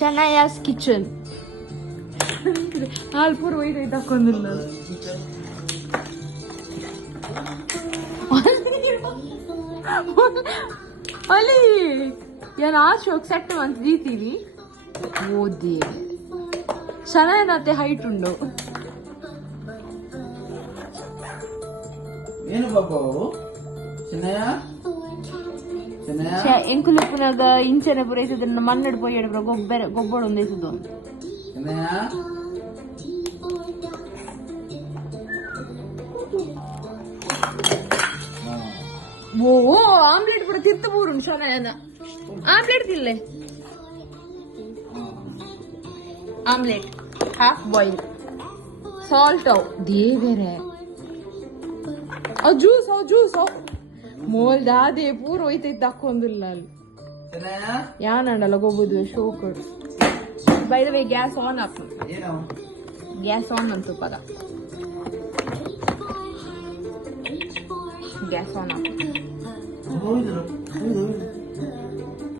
ಶನಾಯಾಸ್ kitchen ಹಾಲ್ಪುರ್ ಒಯ್ದು ತಕ್ಕೊಂದಿಲ್ಲ ಅಲ್ಲಿ ಏನು ಆಶೋಕ್ ಸೆಟ್ ಅಂತ ದೀತೀವಿ ಓದಿ ಶನಾಯನತ್ತೆ ಹೈಟ್ ಉಂಡು ಏನು ಬಾಬು ಎಂಕುಲು ಪುನಗ ಇಂಚನೆ ಪೂರೈಸಿದ್ರೆ ಮಣ್ಣೆಡ್ ಪೋಯಿ ಎಡ್ಬ್ರ ಗೊಬ್ಬರ ಒಂದೇಸದು ಓ ಆಮ್ಲೆಟ್ ಪೂರ ತಿರ್ತು ಪೂರು ಶನಾಯನ ಆಮ್ಲೆಟ್ ತಿನ್ಲೆ ಆಮ್ಲೆಟ್ ಹಾಫ್ ಬಾಯ್ಲ್ ಸಾಲ್ಟ್ ಅವು ದೇವೇರೆ ಜ್ಯೂಸ್ ಮೋಲ್ ದಾದೆ ಪೂರ ಹೋಯ್ತೈತೆ ಹಾಕೊಂದಿಲ್ಲ ಅಲ್ಲಿ ಯಾನಲ್ಲ ಗೊಬ್ಬುದು ಶೋಕಡ್ by the way gas on ಹಾಕು ಗ್ಯಾಸ್ ಆನ್ ಅಂತು ಪದ ಗ್ಯಾಸ್ ಆನ್ ಹಾಕು